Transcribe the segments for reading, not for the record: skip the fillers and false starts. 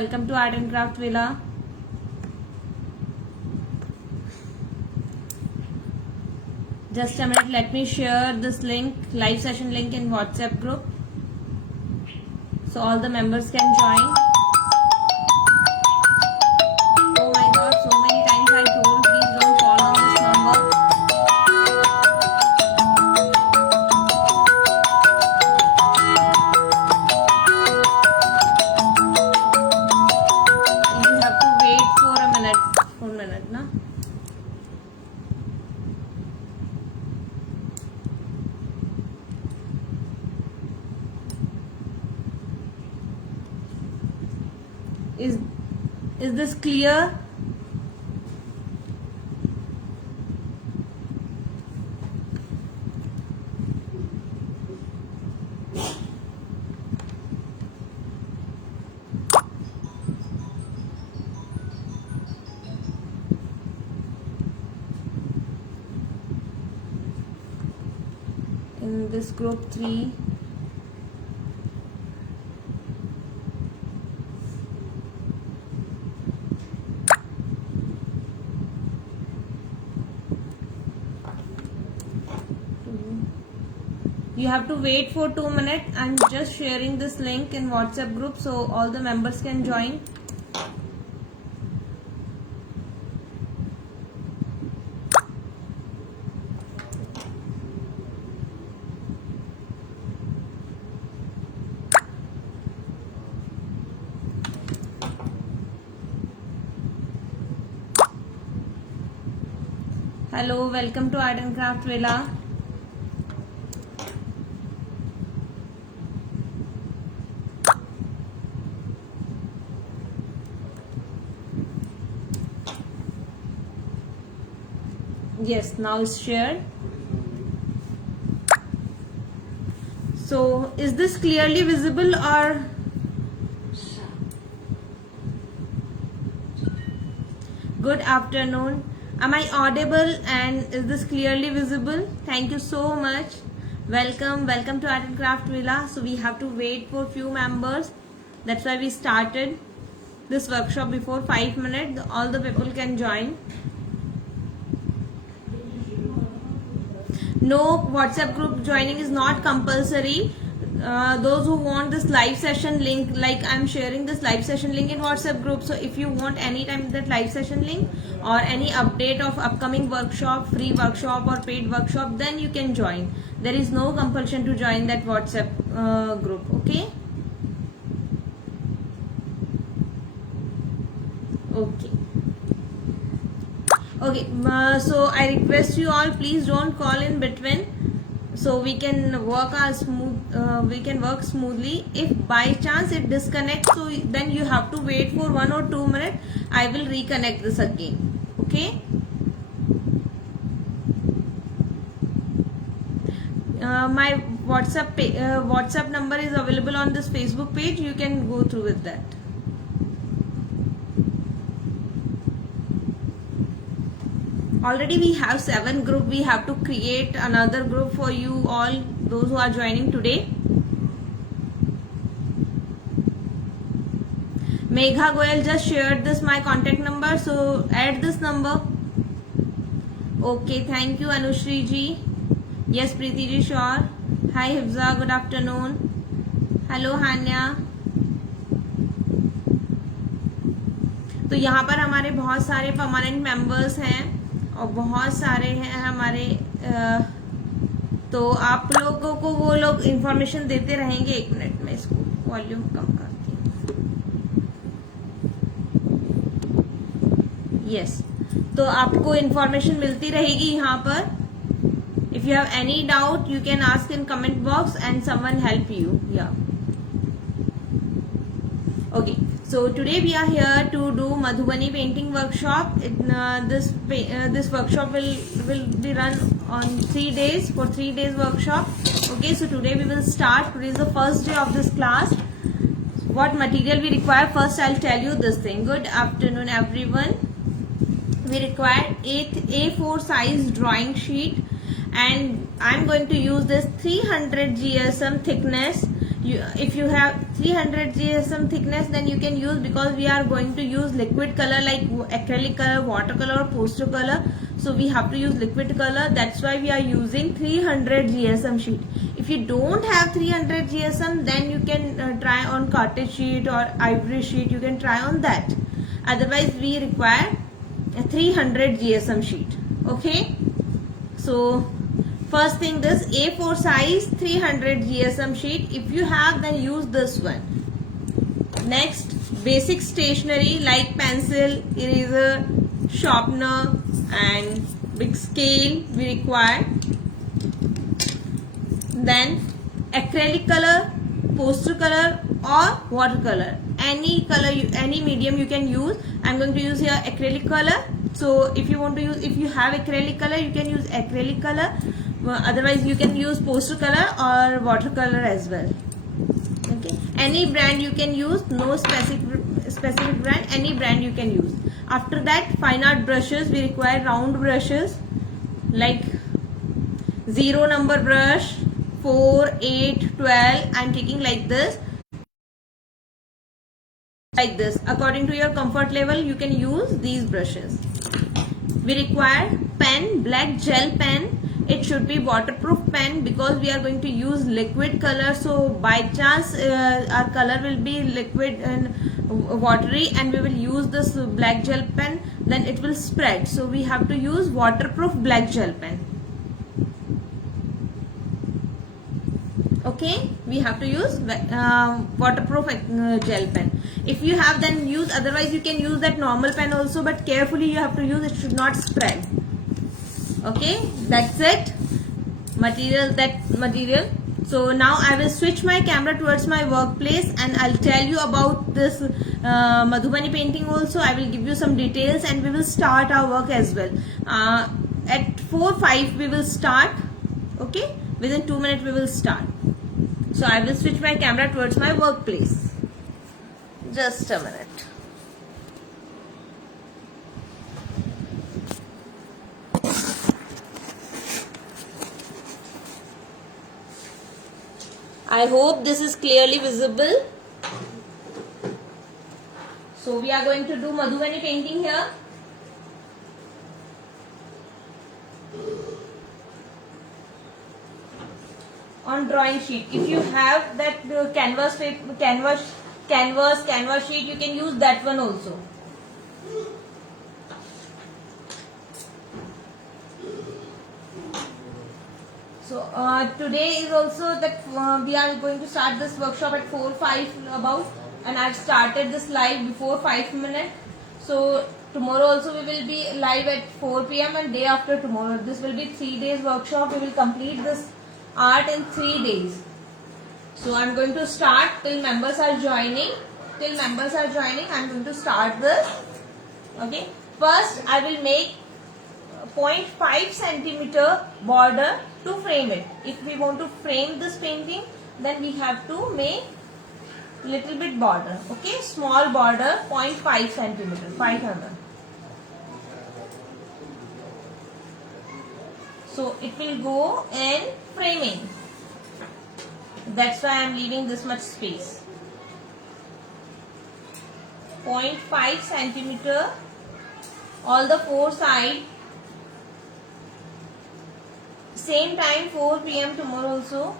welcome to Art and Craft Villa. Just a minute, let me share this link, live session link in WhatsApp group, so all the members can join. Oh my god, so many times I told, please don't call on this number. You have to wait for a minute, na? Is this clear? In this group 3, you have to wait for 2 minutes. I'm just sharing this link in WhatsApp group so all the members can join. Hello, welcome to Art and Craft Villa. Yes, now it's shared. So, is this clearly visible or? Good afternoon. Am I audible and is this clearly visible? Thank you so much. Welcome to Art and Craft Villa. So we have to wait for few members. That's why we started this workshop before 5 minutes. All the people can join. No, WhatsApp group joining is not compulsory. Those who want this live session link, like I'm sharing this live session link in WhatsApp group, so if you want any time that live session link or any update of upcoming workshop, free workshop or paid workshop, then you can join. There is no compulsion to join that WhatsApp group. Okay. So I request you all, please don't call in between, so we can work smoothly. If by chance it disconnects, so then you have to wait for 1 or 2 minutes. I will reconnect this again. Okay. My WhatsApp number is available on this Facebook page. You can go through with that. Already we have 7 group. We have to create another group for you all, those who are joining today. Megha Goyal just shared this my contact number, so add this number. Okay, thank you Anushri ji. Yes Preeti ji, sure. Hi Hifza, good afternoon. Hello Hanya. तो यहाँ पर हमारे बहुत सारे permanent members हैं और बहुत सारे हैं हमारे, तो आप लोगों को वो लोग इंफॉर्मेशन देते रहेंगे. 1 मिनट में इसको वॉल्यूम कम करती हूँ. यस, तो आपको इंफॉर्मेशन मिलती रहेगी यहाँ पर. If you have any doubt you can ask in comment box and someone help you. या okay, so today we are here to do Madhubani painting workshop. This workshop will be run on 3 days, for 3 days workshop. Okay, so today we will start. Today is the first day of this class. What material we require? First I'll tell you this thing. Good afternoon everyone. We require A4 size drawing sheet and I'm going to use this 300 GSM thickness. If you have 300 GSM thickness, then you can use, because we are going to use liquid color like acrylic color, watercolor or poster color. So we have to use liquid color. That's why we are using 300 GSM sheet. If you don't have 300 GSM, then you can try on cottage sheet or ivory sheet. You can try on that. Otherwise, we require a 300 GSM sheet. Okay. So first thing, this A4 size 300 GSM sheet. If you have, then use this one. Next, basic stationery like pencil, eraser, sharpener and big scale we require. Then acrylic color, poster color or watercolor. Any color, any medium you can use. I'm going to use here acrylic color. So if you want to use, if you have acrylic color, you can use acrylic color. Otherwise you can use poster color or watercolor as well. Okay, any brand you can use, no specific brand, any brand you can use. After that, fine art brushes, we require round brushes like 0 number brush, 4, 8, 12. I'm taking like this, according to your comfort level you can use these brushes. We require pen, black gel pen. It should be waterproof pen because we are going to use liquid color. So by chance our color will be liquid and watery and we will use this black gel pen, then it will spread. So we have to use waterproof black gel pen. Okay, we have to use waterproof gel pen. If you have, then use. Otherwise you can use that normal pen also, but carefully you have to use, it should not spread. Okay, that's it. Material. So now I will switch my camera towards my workplace and I'll tell you about this Madhubani painting also. I will give you some details and we will start our work as well. At 4:05 we will start. Okay, within 2 minutes we will start. So I will switch my camera towards my workplace. Just a minute. I hope this is clearly visible. So we are going to do Madhubani painting here. On drawing sheet, if you have that canvas sheet, you can use that one also. So today is also that we are going to start this workshop at 4:05 about, and I've started this live before 5 minutes. So tomorrow also we will be live at 4 p.m. and day after tomorrow. This will be 3 days workshop. We will complete this art in 3 days. So I'm going to start till members are joining. I'm going to start this. Okay. First I will make 0.5 centimeter border to frame it. If we want to frame this painting, then we have to make little bit border. Okay, small border, 0.5 centimeter, 500. So it will go in framing. That's why I am leaving this much space. 0.5 centimeter, all the 4 sides. Same time 4 p.m. tomorrow also.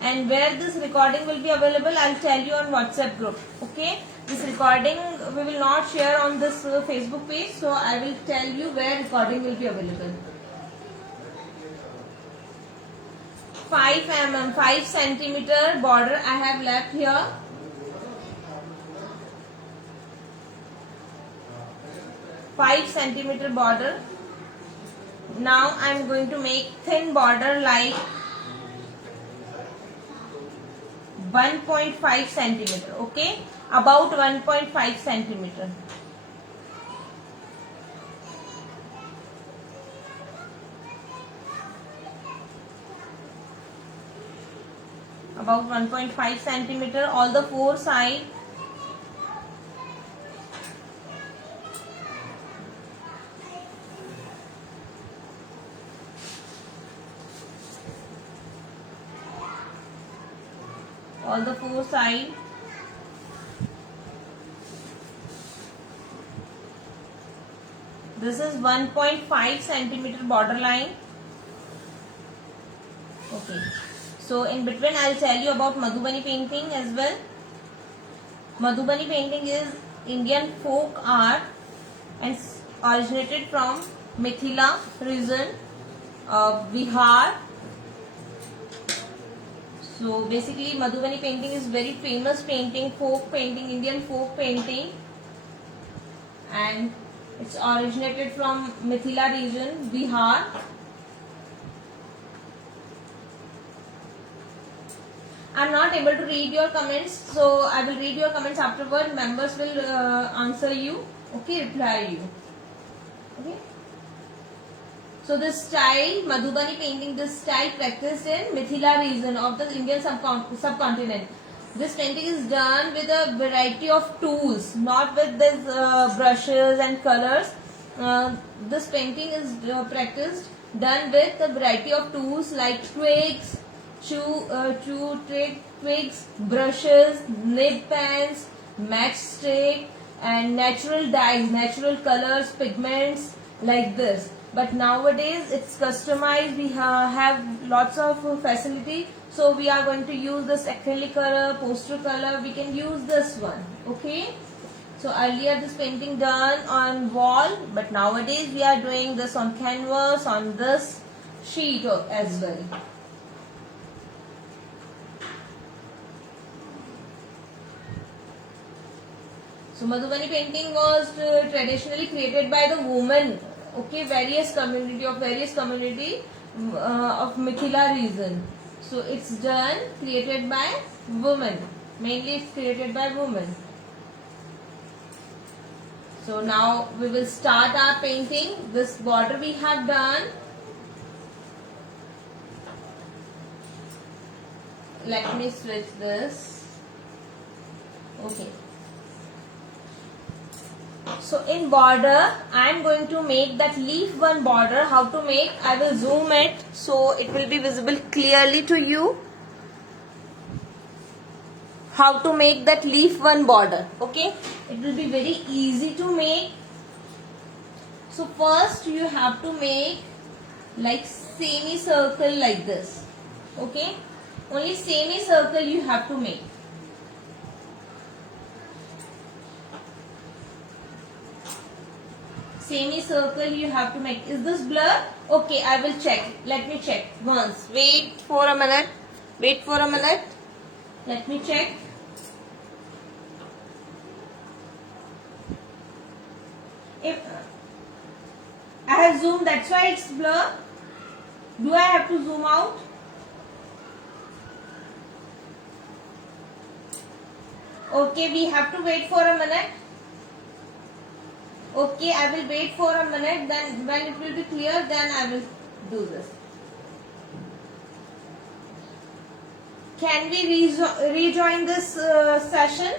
And where this recording will be available, I'll tell you on WhatsApp group. Okay, this recording we will not share on this Facebook page, so I will tell you where recording will be available. 5 mm, 5 centimeter border I have left here. Five centimeter border. Now I am going to make thin border like 1.5 centimeter. Okay, about 1.5 centimeter. About 1.5 centimeter, all the 4 sides. all the four sides. This is 1.5 centimeter border line. Okay, so in between I'll tell you about Madhubani painting as well. Madhubani painting is Indian folk art and originated from Mithila region of Bihar. So basically Madhubani painting is very famous painting, folk painting, Indian folk painting, and it's originated from Mithila region, Bihar. I'm not able to read your comments, so I will read your comments afterward. Members will answer you, okay, reply you. Okay. So this style, Madhubani painting, this style practiced in Mithila region of the Indian subcontinent. This painting is done with a variety of tools, not with these brushes and colors. This painting is done with a variety of tools like twigs, twigs, brushes, nib pens, matchstick, and natural dyes, natural colors, pigments like this. But nowadays it's customized. We have lots of facility, so we are going to use this acrylic color, poster color. We can use this one. Okay. So earlier this painting done on wall, but nowadays we are doing this on canvas, on this sheet as well. So Madhubani painting was traditionally created by the women, okay, various community of Mithila region. So it's created by women, mainly it's created by women. So now we will start our painting. This border we have done. Let me switch this. Okay. So in border, I am going to make that leaf one border. How to make? I will zoom it so it will be visible clearly to you. How to make that leaf one border. Okay, it will be very easy to make. So first you have to make like semicircle like this. Okay, only semicircle you have to make. Semicircle you have to make. Is this blur? Okay, I will check. Let me check once. Wait for a minute. Wait for a minute. Let me check. If I have zoomed, that's why it's blur. Do I have to zoom out? Okay, we have to wait for a minute. Okay, I will wait for a minute, then when it will be clear, then I will do this. Can we rejoin this session?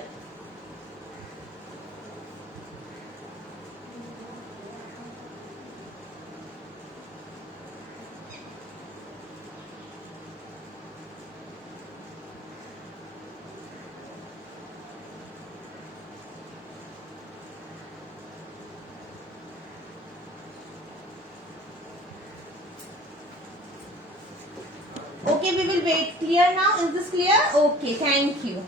Okay, we will wait. Clear now? Is this clear? Okay, thank you.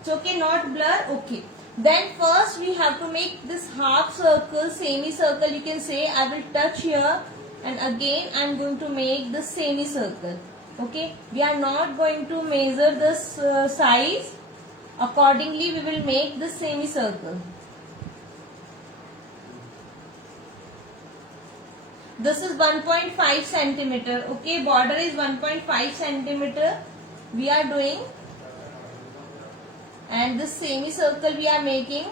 It's okay, not blur? Okay. Then first we have to make this half circle, semicircle you can say. I will touch here and again I am going to make the semicircle. Okay. We are not going to measure this size. Accordingly we will make the semicircle. This is 1.5 centimeter. Okay, border is 1.5 centimeter. We are doing, and this semicircle we are making.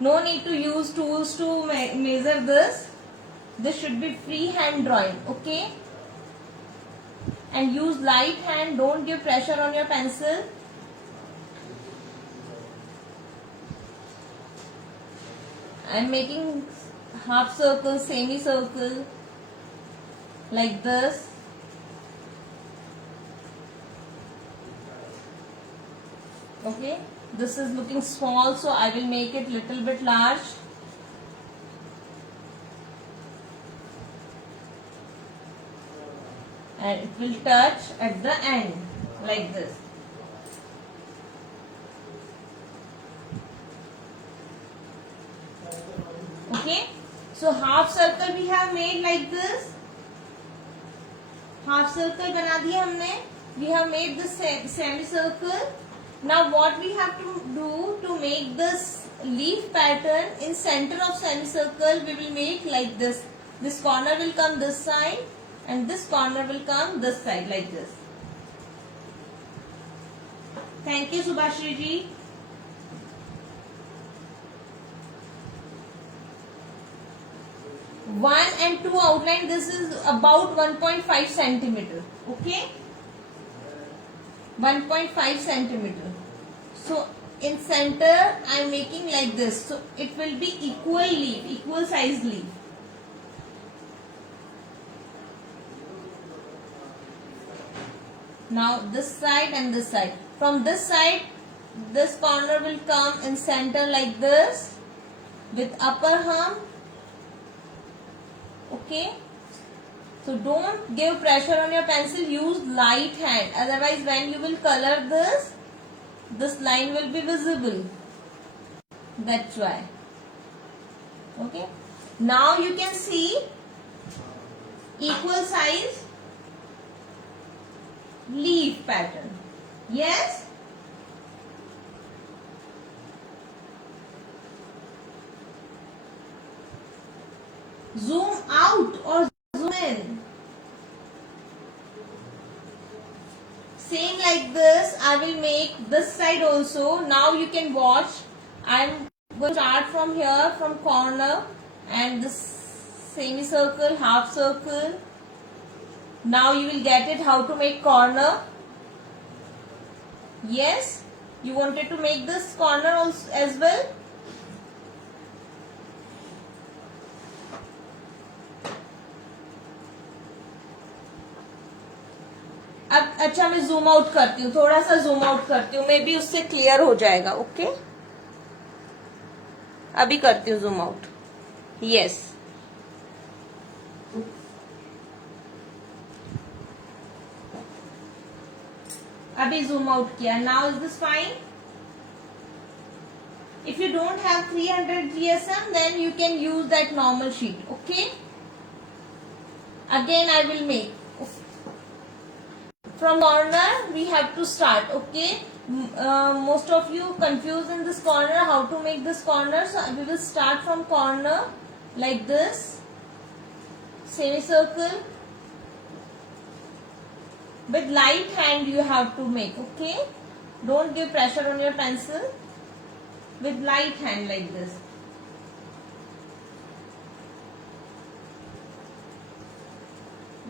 No need to use tools to measure this. This should be freehand drawing. Okay, and use light hand. Don't give pressure on your pencil. I am making half circle, semicircle. like this. Okay, this is looking small, so I will make it little bit large. And it will touch at the end like this. Okay, so half circle we have made like this. Half circle बना दिया हमने. We have made the semicircle. Now what we have to do to make this leaf pattern in center of semicircle, we will make like this. This corner will come this side and this corner will come this side like this. Thank you, Subhashri ji. One and two outline, this is about 1.5 centimeter. Okay, 1.5 centimeter. So in center I am making like this, so it will be equal leaf, equal size leaf. Now this side and this side. From this side, this corner will come in center like this with upper hump. Okay, so don't give pressure on your pencil, use light hand, otherwise when you will color this line will be visible. That's why. Okay, now you can see equal size leaf pattern. Yes, zoom out or zoom in. Same like this, I will make this side also. Now you can watch. I am going to start from here, from corner, and this semicircle, half circle. Now you will get it how to make corner. Yes, you wanted to make this corner also as well. अब अच्छा मैं zoom out करती हूँ, थोड़ा सा zoom out करती हूँ, may be उससे क्लियर हो जाएगा. ओके, अभी करती हूँ जूम आउट. यस, अभी जूम आउट किया. Now is this fine? If you don't have 300 GSM, then you can use that normal sheet. Okay, again I will make. From corner we have to start. Okay, most of you confused in this corner how to make this corner, so we will start from corner like this, semicircle. With light hand you have to make. Okay, don't give pressure on your pencil. With light hand like this.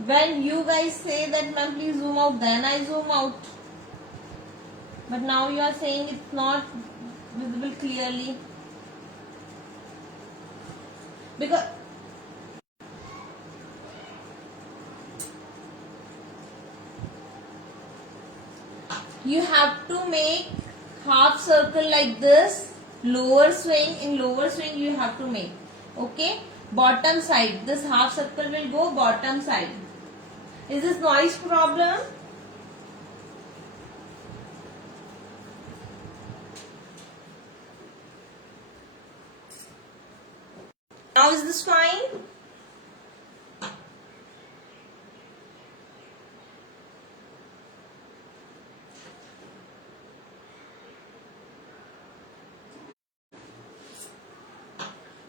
When you guys say that ma'am please zoom out, then I zoom out. But now you are saying it's not visible clearly. Because you have to make half circle like this, lower swing. In lower swing you have to make. Okay, bottom side, this half circle will go bottom side. Is this noise problem? Now is this fine?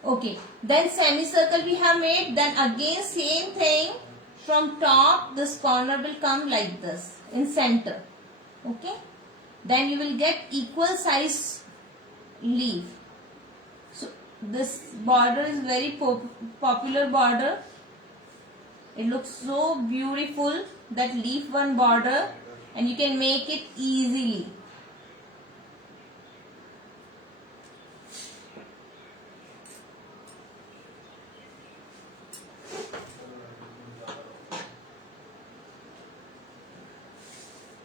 Okay, then semicircle we have made. Then again same thing, from top this corner will come like this in center. Okay, then you will get equal size leaf. So this border is very popular border. It looks so beautiful, that leaf one border, and you can make it easily.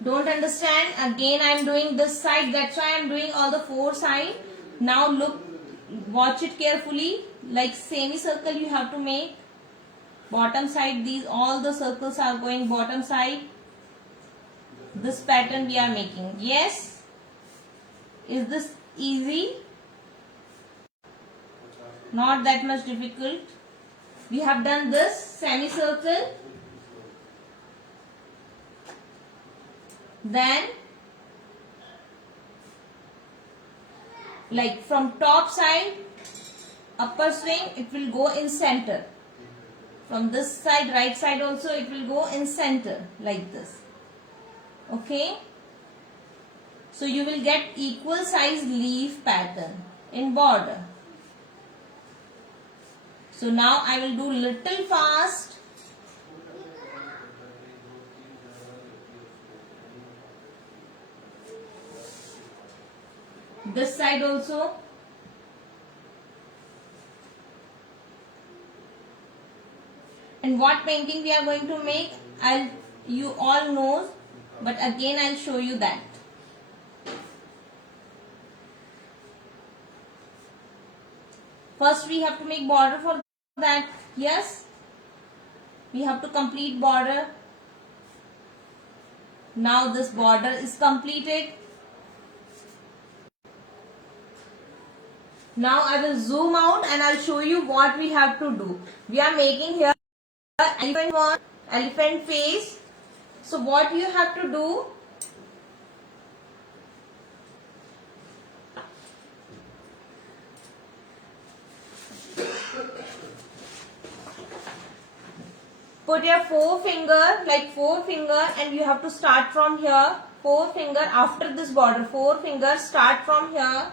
Don't understand? Again I am doing this side. That's why I am doing all the four side. Now look, watch it carefully. Like semicircle you have to make. Bottom side, these all the circles are going bottom side. This pattern we are making. Yes? Is this easy? Not that much difficult. We have done this semicircle. Then like from top side, upper swing, it will go in center. From this side, right side also, it will go in center like this. Okay. So you will get equal size leaf pattern in border. So now I will do little fast. This side also. And what painting we are going to make, you all know, but again I'll show you that. First we have to make border for that. Yes, we have to complete border. Now this border is completed. Now I will zoom out and I'll show you what we have to do. We are making here elephant one, elephant face. So what you have to do, put your forefinger, like forefinger, and you have to start from here. Forefinger after this border, forefinger start from here,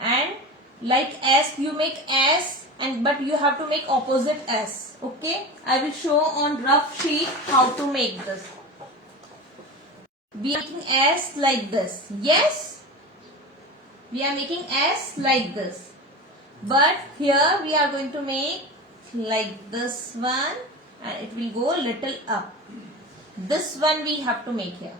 and like S, you make S, and but you have to make opposite S. Okay, I will show on rough sheet how to make this. We are making S like this. Yes, we are making S like this, but here we are going to make like this one, and it will go little up. This one we have to make here.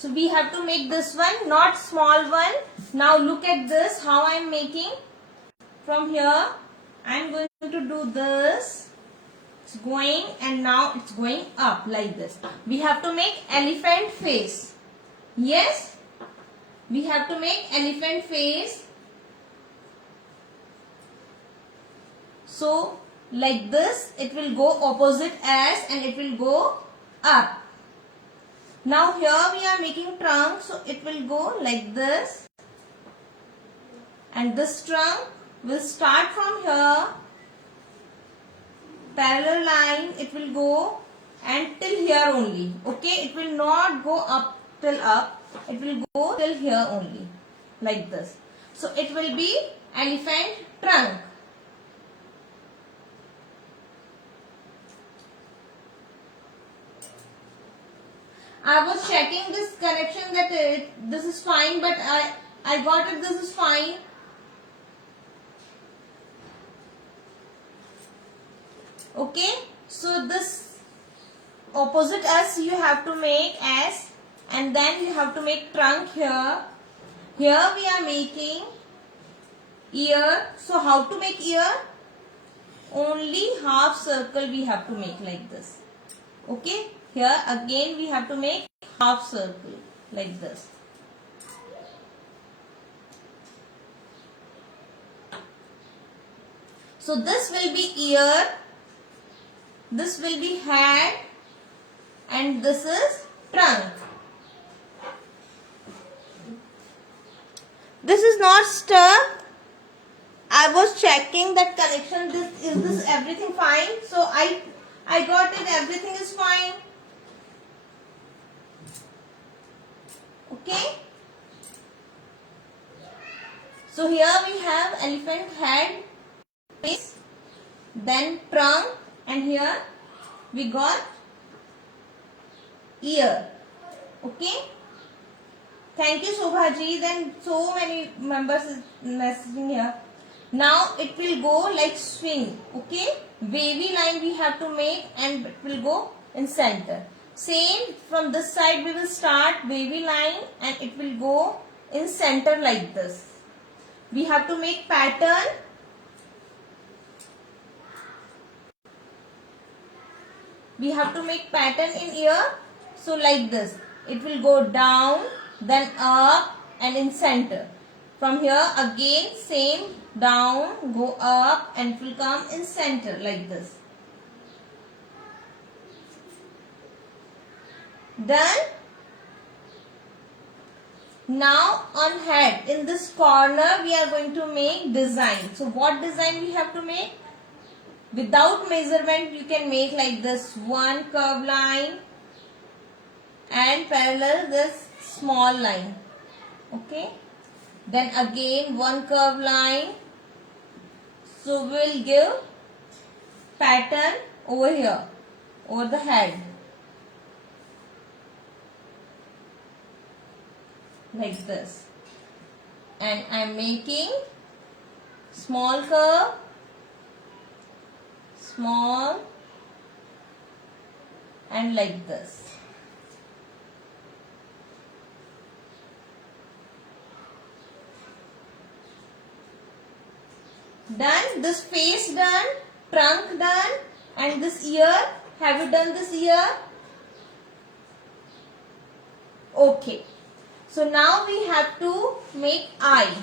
So we have to make this one, not small one. Now look at this, how I am making. From here, I am going to do this. It's going, and now it's going up like this. We have to make elephant face. Yes, we have to make elephant face. So like this, it will go opposite S and it will go up. Now here we are making trunk, so it will go like this, and this trunk will start from here, parallel line, it will go and till here only. Okay, it will not go up till up, it will go till here only like this. So it will be elephant trunk. I was checking this connection that this is fine, but I got it, this is fine. Okay, so this opposite S you have to make S, and then you have to make trunk here. Here we are making ear. So how to make ear? Only half circle we have to make like this. Okay. Here again we have to make half circle like this. So this will be ear, this will be head, and this is trunk. This is not stuck. I was checking that connection. Is this everything fine? So I got it. Everything is fine. Okay. So here we have elephant head, face, then trunk, and here we got ear. Okay. Thank you, Shobhaji. Then so many members is messaging here. Now it will go like swing. Okay. Wavy line we have to make and it will go in center. Same from this side we will start wavy line and it will go in center like this. We have to make pattern. We have to make pattern in ear. So like this. It will go down, then up and in center. From here again same, down, go up and it will come in center like this. Done. Now on head, in this corner we are going to make design. So what design we have to make? Without measurement you can make like this, one curve line and parallel this small line. Okay. Then again one curve line. So we will give pattern over here, over the head. Like this. And I am making small curve, small, and like this. Done. This face done, trunk done, and this ear. Have you done this ear? Okay. So now we have to make eye.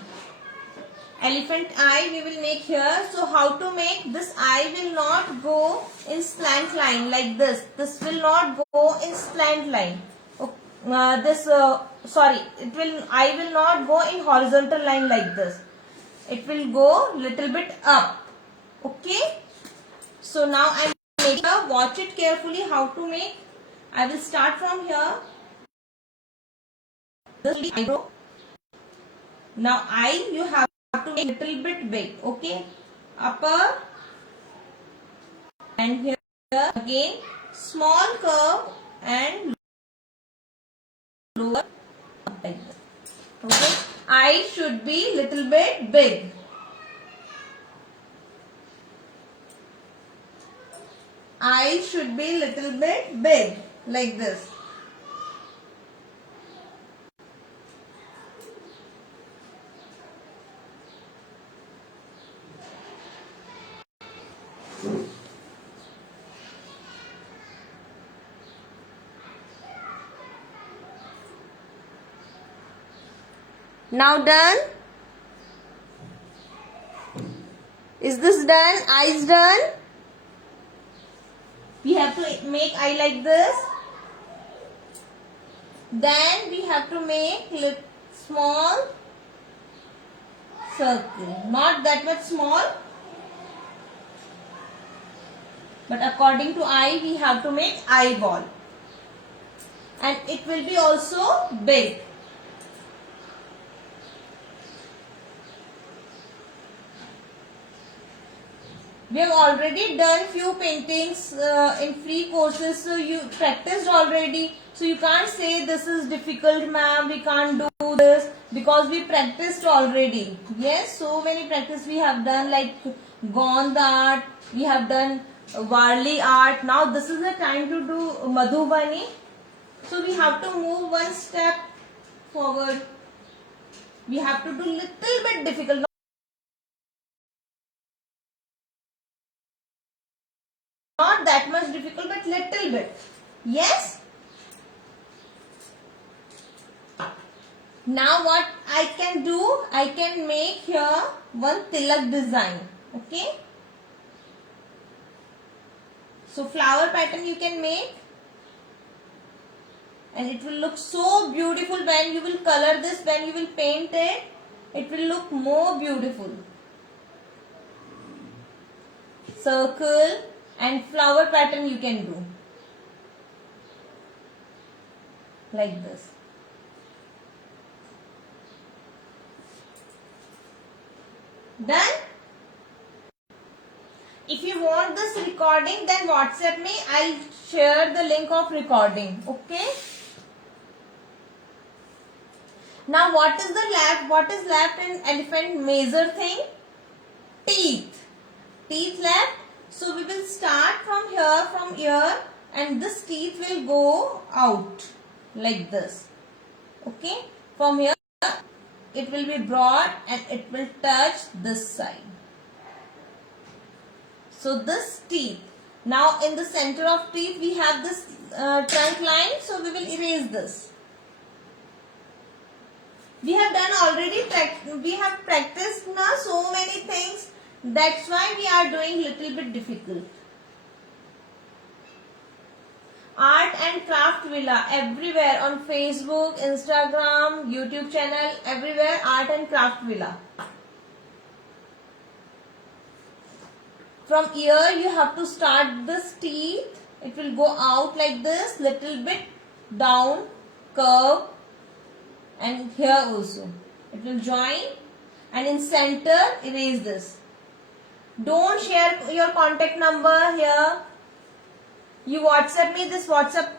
Elephant eye we will make here. So how to make this eye will not go in slant line like this. This will not go in slant line. Eye will not go in horizontal line like this. It will go little bit up. Okay. So now I am making. Watch it carefully how to make. I will start from here. This eyebrow. Now eye you have to make little bit big. Okay. Upper and here again small curve and lower like this. Okay. Eye should be little bit big. Eye should be little bit big like this. Now done? Is this done? Eyes done? We have to make eye like this. Then we have to make small circle. Not that much small. But according to eye, we have to make eyeball. And it will be also big. We have already done few paintings in free courses, so you practiced already. So you can't say this is difficult, ma'am, we can't do this, because we practiced already. Yes, so many practice we have done, like Gond art, we have done Varli art. Now this is the time to do Madhubani. So we have to move one step forward. We have to do little bit difficult. Not that much difficult, but little bit. Yes? Now what I can do? I can make here one tilak design. Okay? So flower pattern you can make. and it will look so beautiful when you will color this, when you will paint it. It will look more beautiful. Circle and flower pattern you can do like this. Done? If you want this recording, then WhatsApp me. I'll share the link of recording. Okay? Now what is the left? What is left in elephant major thing? Teeth. Teeth left. So we will start from here, and this teeth will go out like this. Okay? From here it will be broad and it will touch this side. So this teeth. Now in the center of teeth we have this trunk line. So we will erase this. We have done already. We have practiced now so many things. That's why we are doing little bit difficult. Art and Craft Villa everywhere on Facebook, Instagram, YouTube channel, everywhere Art and Craft Villa. From here you have to start this teeth. It will go out like this, little bit down, curve, and here also. It will join, and in center erase this. Don't share your contact number here. You WhatsApp me. This WhatsApp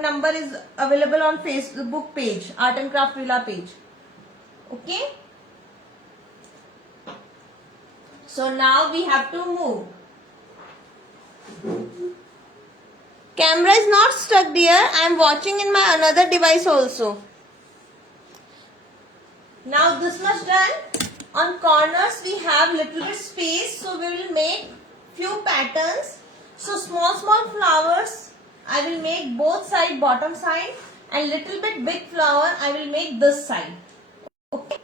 number is available on Facebook page, Art and Craft Villa page. Okay? So now we have to move. Camera is not stuck, dear. I am watching in my another device also. Now this much done. On corners we have little bit space, so we will make few patterns. So small flowers I will make both side, bottom side, and little bit big flower I will make this side. Okay.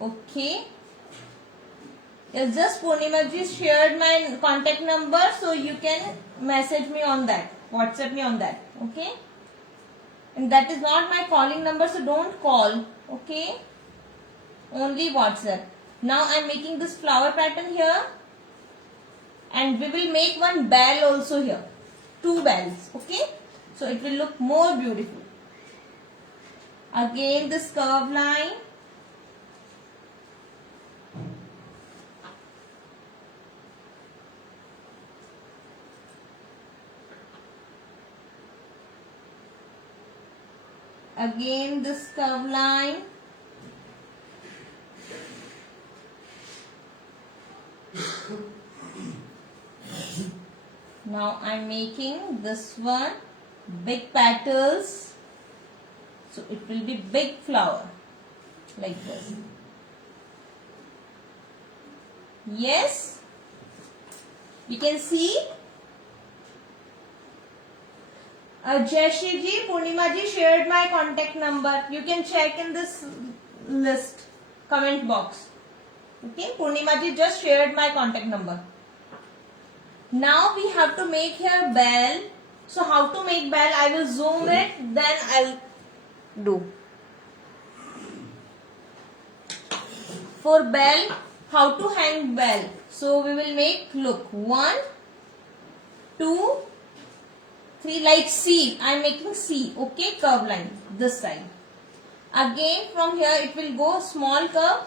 Okay. Yes, just Purnima ji shared my contact number, so you can message me on that, WhatsApp me on that. Okay. And that is not my calling number, so don't call. Okay. Only WhatsApp. Now I am making this flower pattern here, and we will make one bell also here. 2 bells. Okay. So it will look more beautiful. Again this curve line. Again this curve line. Now I am making this one big petals. So it will be big flower like this. Yes, we can see. Jayashree ji, Purnima ji shared my contact number. You can check in this list, comment box. Okay, Purnima ji just shared my contact number. Now we have to make here bell. So how to make bell? I will zoom it, then I'll do. For bell, how to hang bell? So we will make, look, 1, 2, 3, like C. I am making C. Okay, curve line this side. Again from here it will go small curve,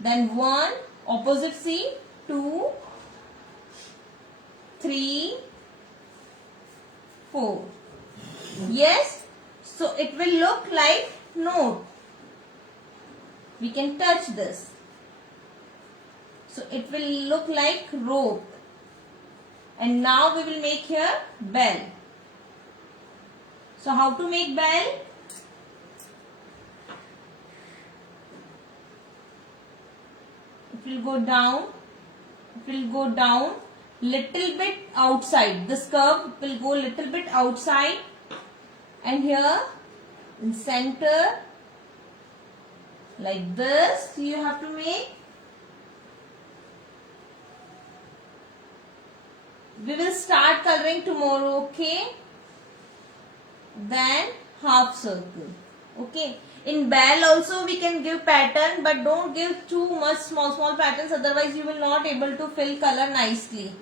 then 1, opposite C, 2, 3, 4. Yes, so it will look like note. We can touch this. So it will look like rope. And now we will make here bell. So how to make bell? It will go down. It will go down little bit outside. This curve will go little bit outside. And here in center like this you have to make. We will start coloring tomorrow, okay? Then half circle, okay? In bell also we can give pattern, but don't give too much small patterns, otherwise you will not able to fill color nicely.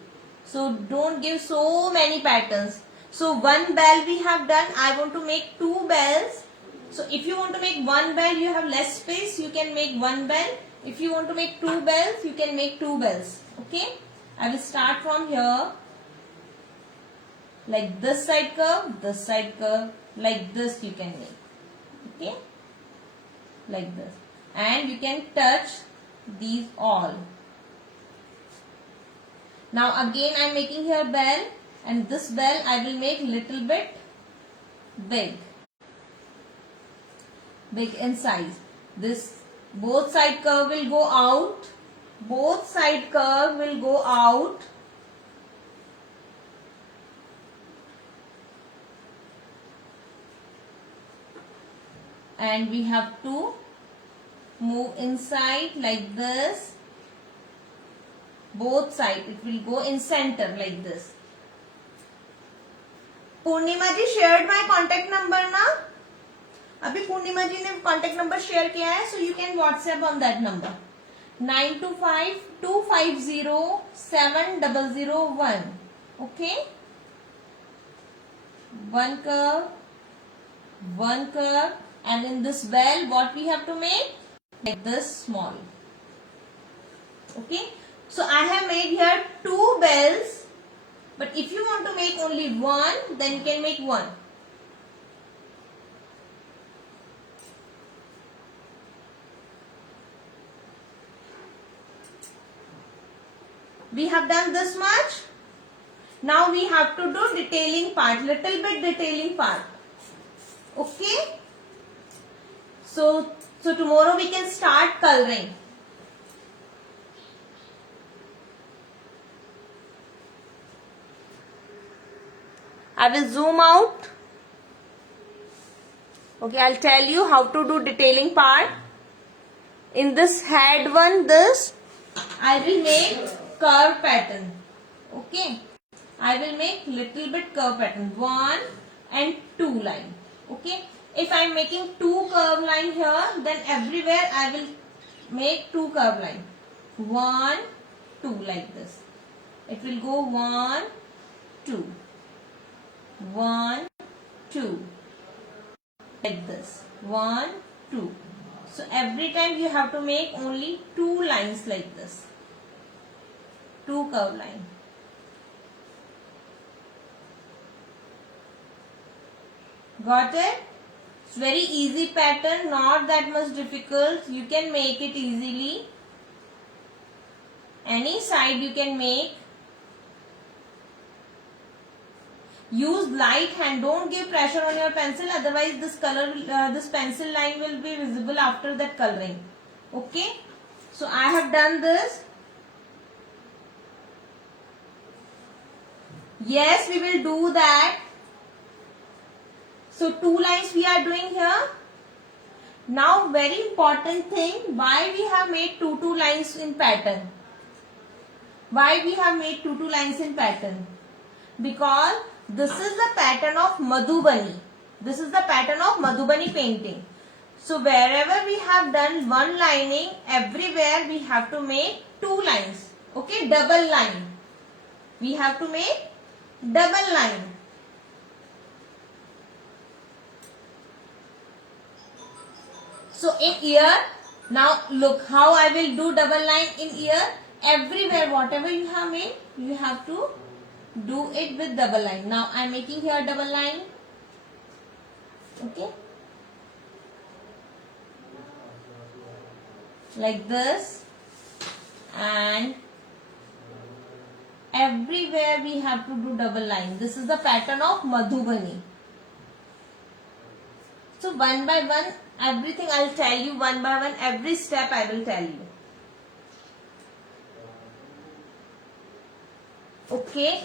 So don't give so many patterns. So one bell we have done. I want to make two bells. So if you want to make one bell, you have less space, you can make one bell. If you want to make two bells, you can make two bells, okay? I will start from here. Like this side curve, like this you can make, okay? Like this. And you can touch these all. Now again I am making here bell, and this bell I will make little bit big in size. This both side curve will go out, both side curve will go out. And we have to move inside like this. Both side it will go in center like this. Purnima ji shared my contact number ना? अभी पूर्णिमा जी ने contact number share किया है, so you can WhatsApp on that number 9252507001. Okay? One curve, and in this bell what we have to make? Like this small. Okay? So I have made here two bells, but if you want to make only one, then you can make one. We have done this much. Now we have to do detailing part, little bit detailing part. Okay? So tomorrow we can start coloring. I will zoom out. Okay, I'll tell you how to do detailing part. In this head one, this, I will make curve pattern. Okay, I will make little bit curve pattern. 1 and 2 line. Okay, if I am making 2 curve line here, then everywhere I will make 2 curve line. 1, 2 like this. It will go 1, 2. 1, 2 like this. 1, 2. So every time you have to make only 2 lines like this. 2 curve line. Got it? It's very easy pattern, not that much difficult. You can make it easily. Any side you can make. Use light hand, don't give pressure on your pencil, otherwise this pencil line will be visible after that coloring. Okay, so I have done this. Yes, we will do that. So 2 lines we are doing here. Now very important thing, why we have made two lines in pattern? Why we have made two lines in pattern? Because this is the pattern of Madhubani. This is the pattern of Madhubani painting. So wherever we have done one lining, everywhere we have to make 2 lines. Okay, double line. We have to make double line. So in ear, now look how I will do double line in ear. Everywhere whatever you have made, you have to do it with double line. Now I am making here double line. Okay, like this, and everywhere we have to do double line. This is the pattern of Madhubani. So one by one, everything I will tell you, one by one, every step I will tell you. Okay.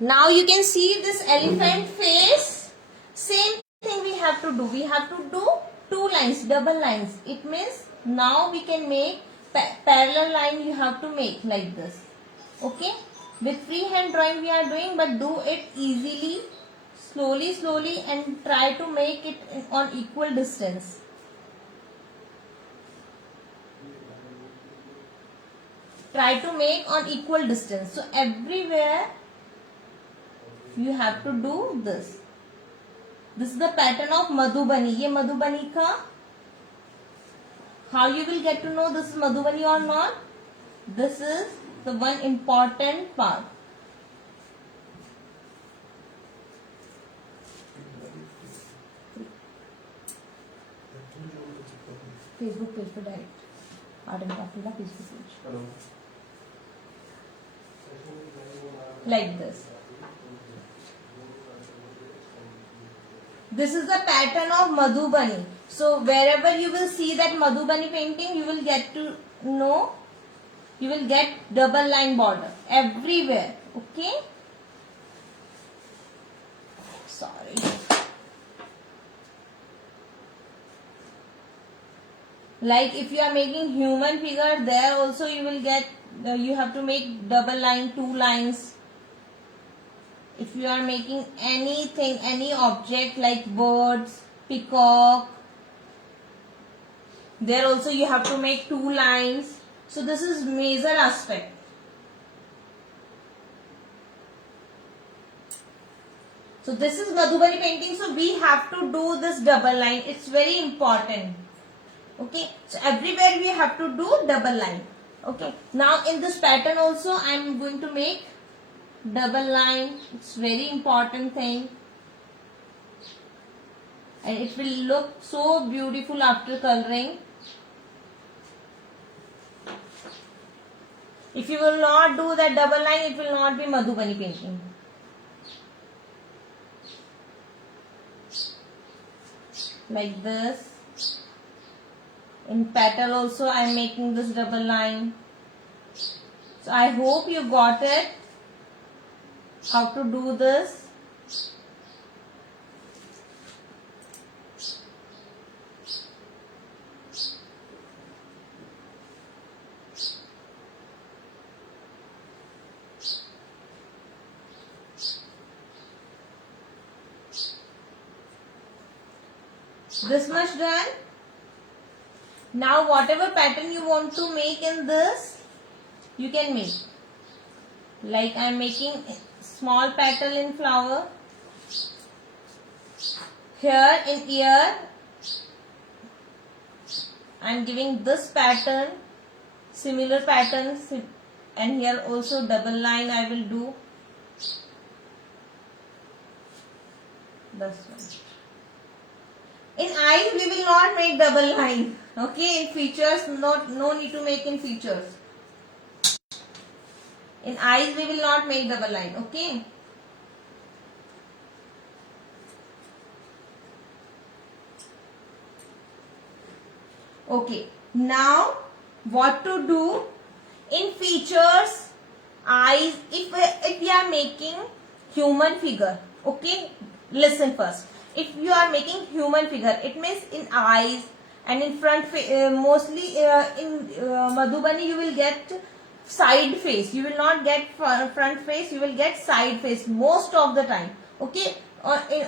Now you can see this elephant face. Same thing we have to do. We have to do 2 lines, double lines. It means Now we can make parallel line. You have to make like this. Okay, with freehand drawing we are doing, but do it easily, slowly, and try to make it on equal distance. Try to make on equal distance. So everywhere you have to do this. This is the pattern of Madhubani. ये Madhubani का. How you will get to know this is Madhubani or not? This is the one important part. Facebook page पर direct. Art and Craft का Facebook page. Like this. This is the pattern of Madhubani. So wherever you will see that Madhubani painting, you will get to know, you will get double line border everywhere. Okay. Sorry. Like if you are making human figure, there also you will get, you have to make double line, 2 lines. If you are making anything, any object like birds, peacock, there also you have to make 2 lines. So this is major aspect. So this is Madhubani painting. So we have to do this double line. It's very important. Okay. So everywhere we have to do double line. Okay. Now in this pattern also I am going to make double line. It's very important thing. And it will look so beautiful after coloring. If you will not do that double line, it will not be Madhubani painting. Like this. In petal also I am making this double line. So I hope you got it. How to do this. This much done. Now whatever pattern you want to make in this, you can make. Like I am making small petal in flower. Here in ear, I am giving this pattern, similar patterns, and here also double line I will do. This one. In eyes we will not make double line. Okay, in features no need to make in features. In eyes we will not make double line. Okay. Okay. Now what to do in features, eyes, if we are making human figure. Okay, listen first. If you are making human figure, it means in eyes and in front, mostly in Madhubani you will get side face. You will not get front face, you will get side face most of the time. Okay,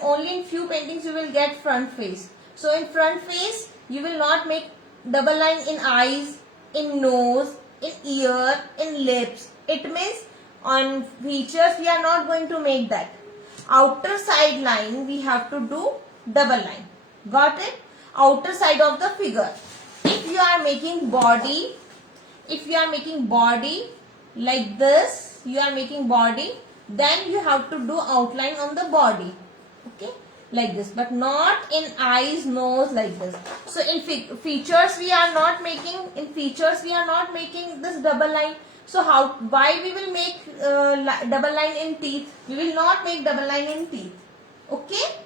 only in few paintings you will get front face. So in front face you will not make double line in eyes, in nose, in ear, in lips. It means on features we are not going to make that. Outer side line we have to do double line. Got it? Outer side of the figure. If you are making body, like this, you are making body, then you have to do outline on the body. Okay, like this, but not in eyes, nose, like this. So in features we are not making. In features we are not making this double line. So why we will make double line in teeth? We will not make double line in teeth. Okay.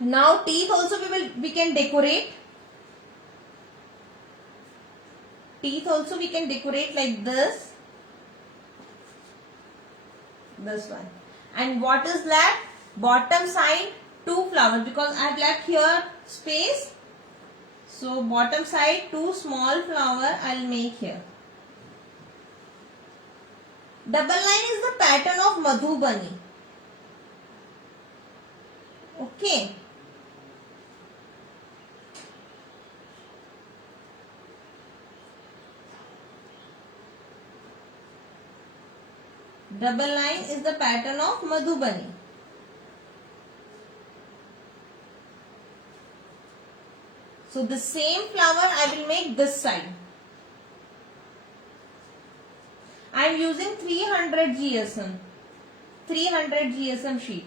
Now teeth also we can decorate. Teeth also we can decorate like this. This one. And what is left? Bottom side 2 flowers, because I have left here space. So bottom side 2 small flower I'll make here. Double line is the pattern of Madhubani. Okay. Double line is the pattern of Madhubani. So the same flower I will make this side. I am using 300 GSM. 300 GSM sheet.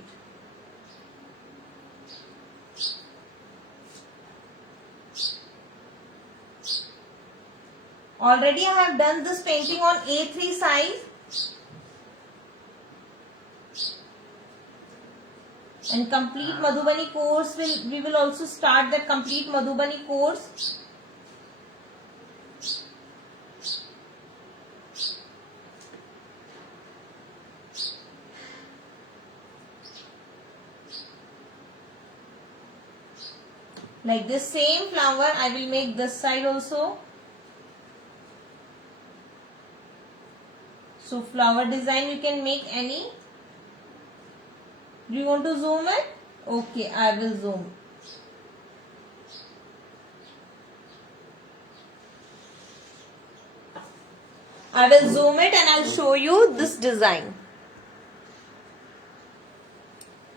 Already I have done this painting on A3 size. And complete Madhubani course we will also start that complete Madhubani course. Like this same flower I will make this side also. So flower design you can make any. Do you want to zoom it? Okay, I will zoom. I will zoom it and I'll show you this design.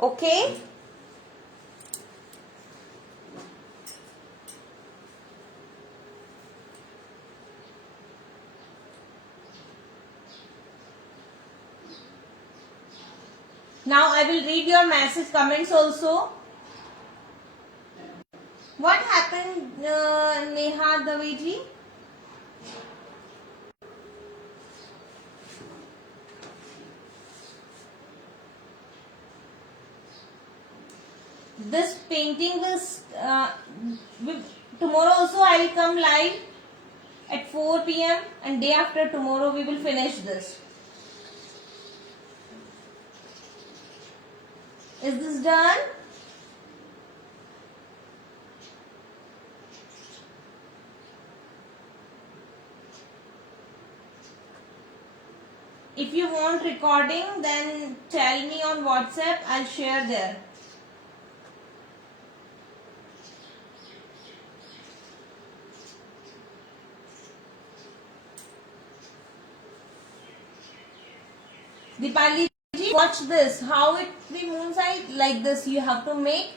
Okay? Now I will read your message comments also. What happened, Neha Daveji? This painting will tomorrow also I will come live at 4 p.m. and day after tomorrow we will finish this. Is this done? If you want recording, then tell me on WhatsApp, I'll share there. Dipali ji, watch this. How it will be moon side like this. You have to make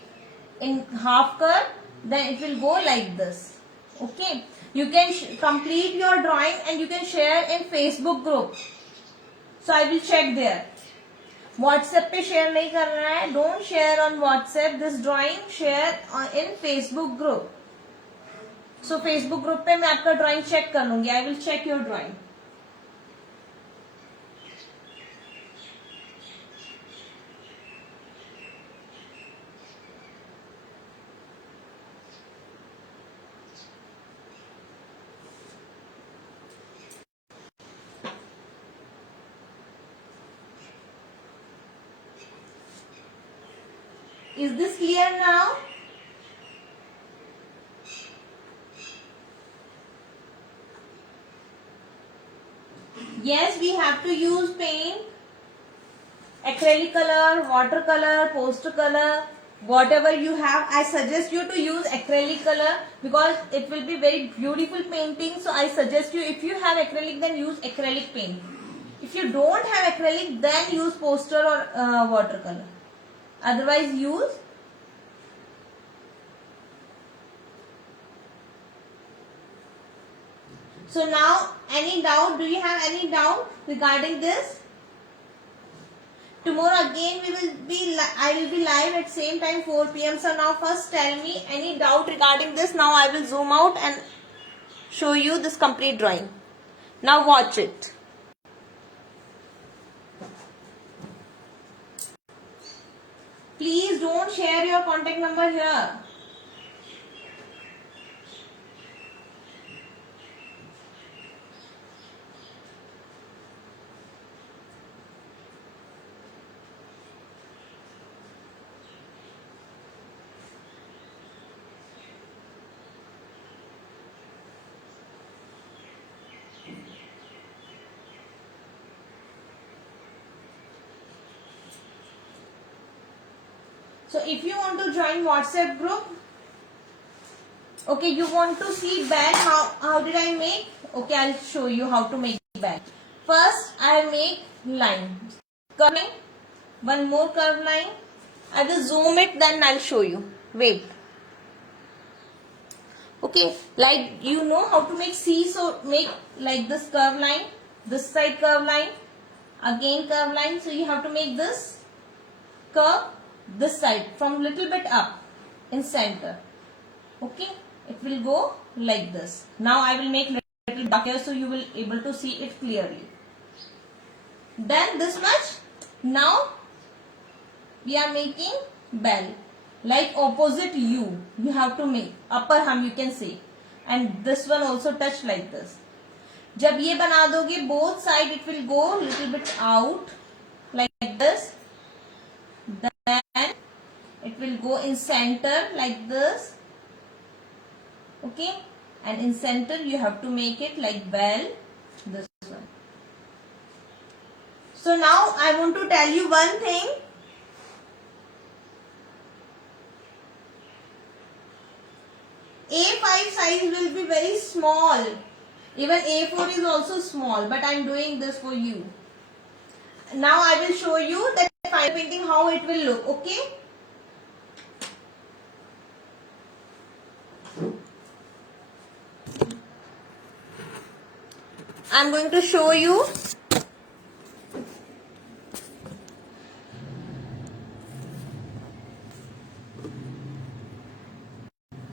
in half curve, then it will go like this. Okay. You can complete your drawing and you can share in Facebook group. So I will check there. WhatsApp पे share नहीं करना है. Don't share on WhatsApp this drawing. Share in Facebook group. So Facebook group पे मैं आपका drawing check कर लूँगी. I will check your drawing. Is this clear now? Yes, we have to use paint, acrylic color, watercolor, poster color, whatever you have. I suggest you to use acrylic color because it will be very beautiful painting. So I suggest you, if you have acrylic, then use acrylic paint. If you don't have acrylic, then use poster or watercolor. Otherwise use so now any doubt? Do you have any doubt regarding this? Tomorrow again I will be live at same time 4 p.m. So now first tell me any doubt regarding this. Now I will zoom out and show you this complete drawing. Now watch it. Please don't share your contact number here. So if you want to join WhatsApp group, okay, you want to see bell, how did I make? Okay, I'll show you how to make bell. First, I make line, curve line, one more curve line. I will zoom it, then I'll show you. Wait. Okay, like you know how to make C, so make like this curve line, this side curve line, again curve line. So you have to make this curve this side from little bit up in center. Okay, it will go like this. Now I will make little dark here so you will able to see it clearly. Then this much. Now we are making bell. Like opposite U, you have to make upper hum, you can say, and this one also touch like this. जब ये बना दोगे both side it will go little bit out like this. Then it will go in center like this. Okay, and in center you have to make it like bell, this one. So now I want to tell you one thing. A5 size will be very small. Even A4 is also small, but I am doing this for you. Now I will show you that final painting how it will look. Okay. I am going to show you.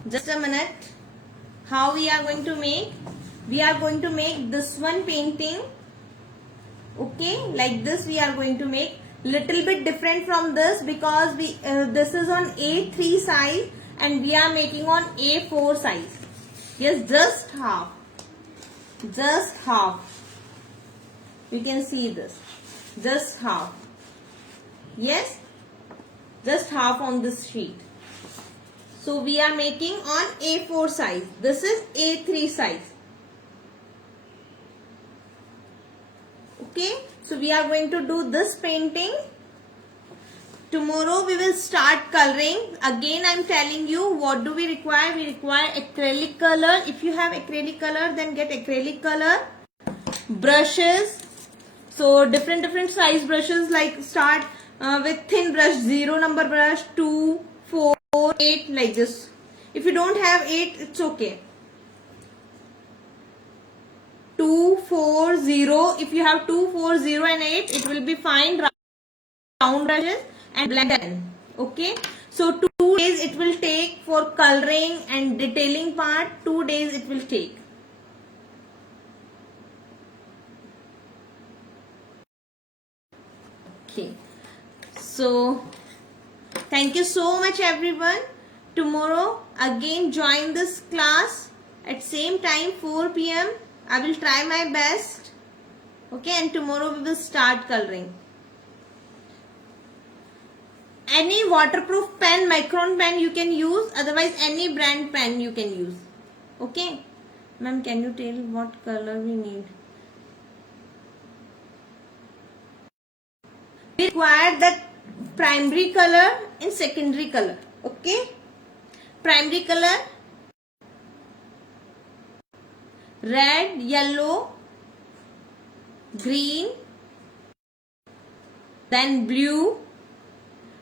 Just a minute. How we are going to make? We are going to make this one painting. Okay, like this we are going to make. Little bit different from this because we this is on A3 size and we are making on A4 size. Yes, just half. Just half. You can see this. Just half. Yes, just half on this sheet. So we are making on A4 size. This is A3 size. Okay. So we are going to do this painting. Tomorrow we will start coloring. Again I am telling you what do we require. We require acrylic color. If you have acrylic color then get acrylic color. Brushes. So different size brushes, like start with thin brush, 0 number brush, 2, 4, 8 like this. If you don't have 8, it's okay. 2, 4, 0. If you have 2, 4, 0 and 8, it will be fine. Round brushes and black pen. Okay. So 2 days it will take for coloring and detailing part. 2 days it will take. Okay. So thank you so much everyone. Tomorrow again join this class at same time 4 p.m. I will try my best. Okay, and tomorrow we will start coloring. Any waterproof pen, micron pen you can use, otherwise any brand pen you can use. Okay. Ma'am, can you tell what color we need? We require that primary color and secondary color. Okay. Primary color, red, yellow, green, then blue.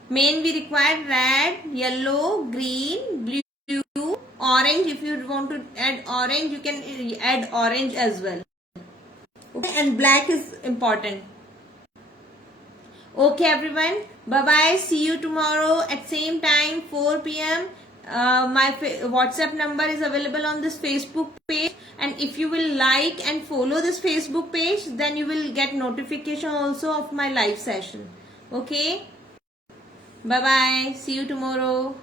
Main we require red, yellow, green, blue, orange. If you want to add orange, you can add orange as well. Okay, and black is important. Okay everyone, bye bye. See you tomorrow at same time 4 p.m. My WhatsApp number is available on this Facebook page, and if you will like and follow this Facebook page, then you will get notification also of my live session. Okay, bye bye. See you tomorrow.